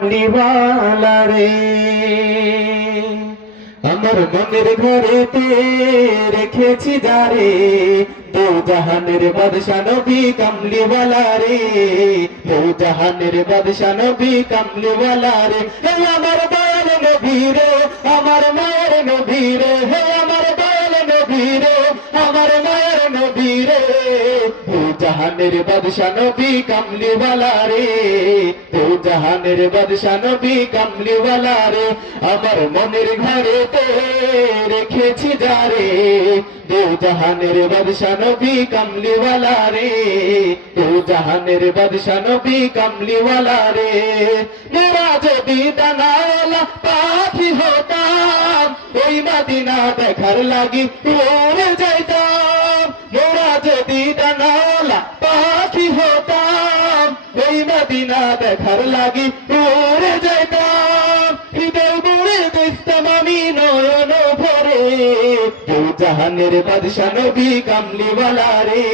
নিবালা রে আমার মনের ঘরেতে রেখেছি যারে দো জাহানের বাদশা নবী কামলিওয়ালা রে দো জাহানের বাদশা নবী কামলিওয়ালা রে হে আমার দয়াল নবী রে আমার মায়ের নবী রে হে আমার দয়াল নবী রে আমার মায়ের নবী রে দো জাহানের বাদশা নবী কামলিওয়ালা রে দো জাহানের বাদশা নবী কামলিওয়ালা রে আমার মনের ঘরেতে রেখেছি যারে দো জাহানের বাদশা নবী কামলিওয়ালা রে দো জাহানের বাদশা নবী কামলিওয়ালা রে মেরা যদি দানাওয়ালা পাখি হতাম ওই মদিনা দেখার লাগি উড়ে যাইতাম মেরা যদি দানাওয়ালা পাখি হতাম ওই মদিনা দেখার লাগি উড়ে যাইতাম হৃদয় বুড়ে দেখতাম আমি নয়ন ভরে দো জাহানের বাদশা নবী কামলিওয়ালা রে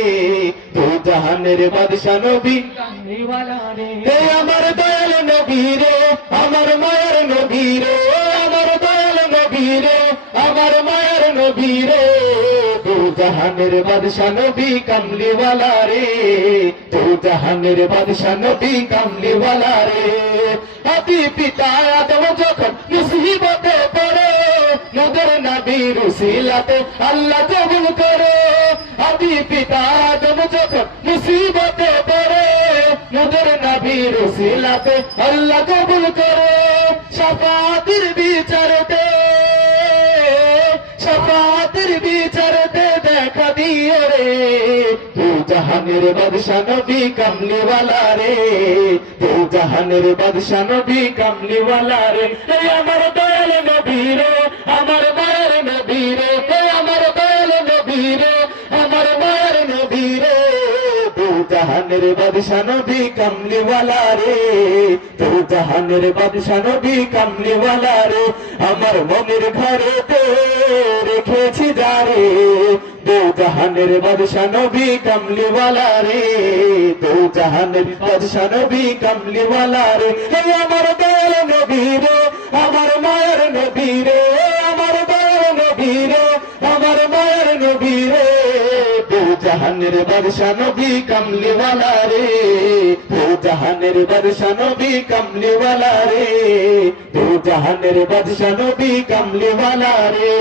দো জাহানের বাদশা নবী কামলিওয়ালা রে হে আমার দয়াল নবী রে আমার মায়ের নবী রে আমার দয়াল নবী রে আমার মায়ের নবী রে দো জাহানের বাদশা নবী কামলিওয়ালা রে দো জাহানের বাদশা নবী কামলিওয়ালা রে আদি পিতা আদম যখন মুসিবতে পড়ে নজর নবীর উসিলাতে আল্লাহ কবুল করে আদি পিতা আদম যখন মুসিবতে পড়ে নজর নবীর উসিলাতে আল্লাহ কবুল করে শাফাতের বিচারতে দেখা দিও রে দো জাহানের বাদশা নবী কামলিওয়ালা রে দো জাহানের বাদশা নবী কামলিওয়ালা রে হে আমার দয়াল নবী রে আমার মায়ের নবী রে হে আমার দয়াল নবী রে আমার মায়ের নবী রে দো জাহানের বাদশা নবী কামলিওয়ালা রে দো জাহানের বাদশা নবী কামলিওয়ালা রে আমার মনের ঘরেতে রেখেছি যারে দো জাহানের বাদশা নবী কামলিওয়ালা রে দো জাহানের বাদশা নবী কামলিওয়ালা রে হে আমার দয়াল নবী রে আমার মায়ের নবী রে আমার দয়াল নবী রে আমার মায়ের নবী রে দো জাহানের বাদশা নবী কামলিওয়ালা রে দো জাহানের বাদশা নবী কামলিওয়ালা রে দো জাহানের বাদশা নবী কামলিওয়ালা রে।